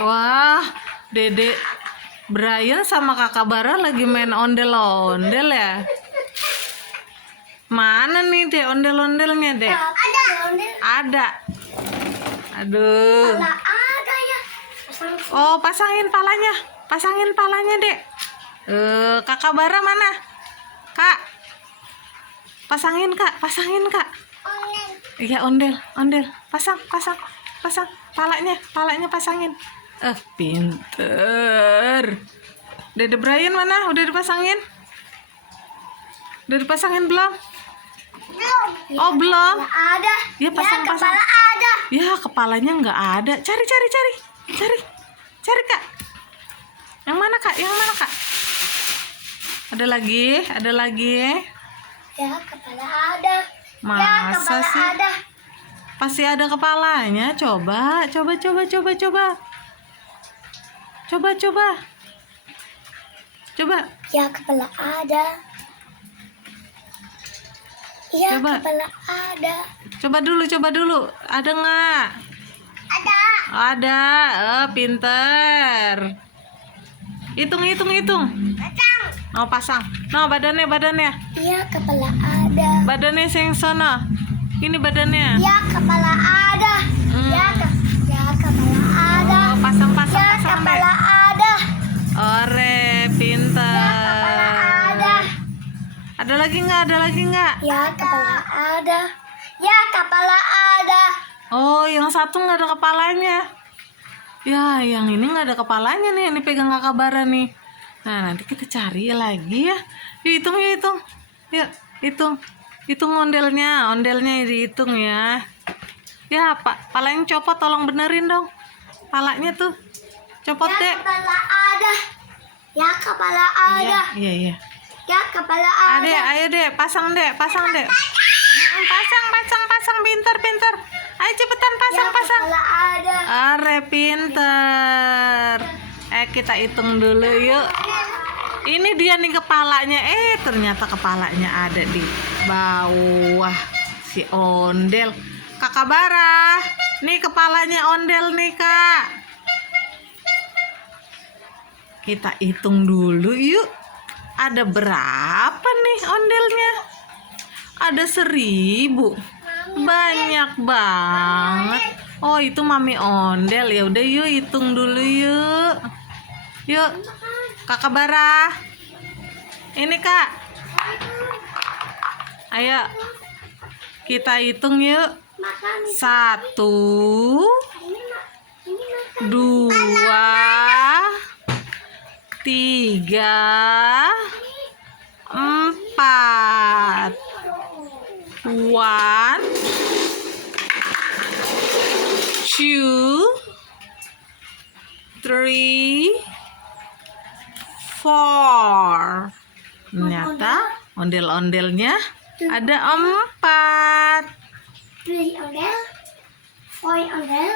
Wah, Dede Brian sama Kakak Bara lagi main ondel-ondel ya. Mana nih Dek ondel-ondelnya Dek? Ada. Aduh. Ada ya. Oh, pasangin palanya. Pasangin palanya Dek. Kakak Bara mana? Kak. Pasangin Kak. Pasangin Kak. Iya ondel. Pasang. Palanya pasangin. Pinter. Dede Brian mana? Udah dipasangin? Udah dipasangin belum? Belum. Oh belum. Ada. Ya pasang. Kepala ada. Ya kepalanya nggak ada. Cari Kak. Yang mana Kak? Ada lagi. Ya kepala ada. Masa kepala sih? ada. Pasti ada kepalanya. Coba. Ya kepala ada. Ya Coba. kepala ada. Coba dulu. Ada nggak? Ada. Ada. Pinter. Hitung. Pasang. Oh pasang. No badannya. Ya kepala ada. Badannya yang sono. Ini badannya. Ya kepala ada. Ya kepala ada. Oh, pasang Ya deh. kepala ada. Ore, pinter. Ya kepala ada. Ada lagi nggak? Ya kepala ada. Ya kepala ada. Oh, yang satu nggak ada kepalanya. Ya, yang ini nggak ada kepalanya nih. Ini pegang Kakak Bara nih. Nah, nanti kita cari lagi ya. Yuk, hitung. Yuk, hitung. Hitung ondelnya dihitung ya. Ya, Pak, palanya copot, tolong benerin dong. Palanya tuh. Copot, Ya Dek. kepala ada. Ya kepala ada. Iya. Ya kepala ada. Ayo Dek, pasang Dek. Pasang, pinter. Ayo cepetan Ya pasang. kepala ada. Are, pinter. Kita hitung dulu yuk. Ini dia nih kepalanya. Ternyata kepalanya ada di bawah si ondel. Kakak Bara, nih kepalanya ondel nih Kak. Kita hitung dulu yuk. Ada berapa nih ondelnya? Ada 1000. Banyak banget. Oh itu Mami ondel. Ya udah yuk hitung dulu yuk. Yuk Kakak Bara. Ini Kak. Ayo kita hitung yuk. 1 2 3 4 5 1 2 3 4. Ternyata ondel-ondelnya ada 4. Beli ondel. Foy ondel.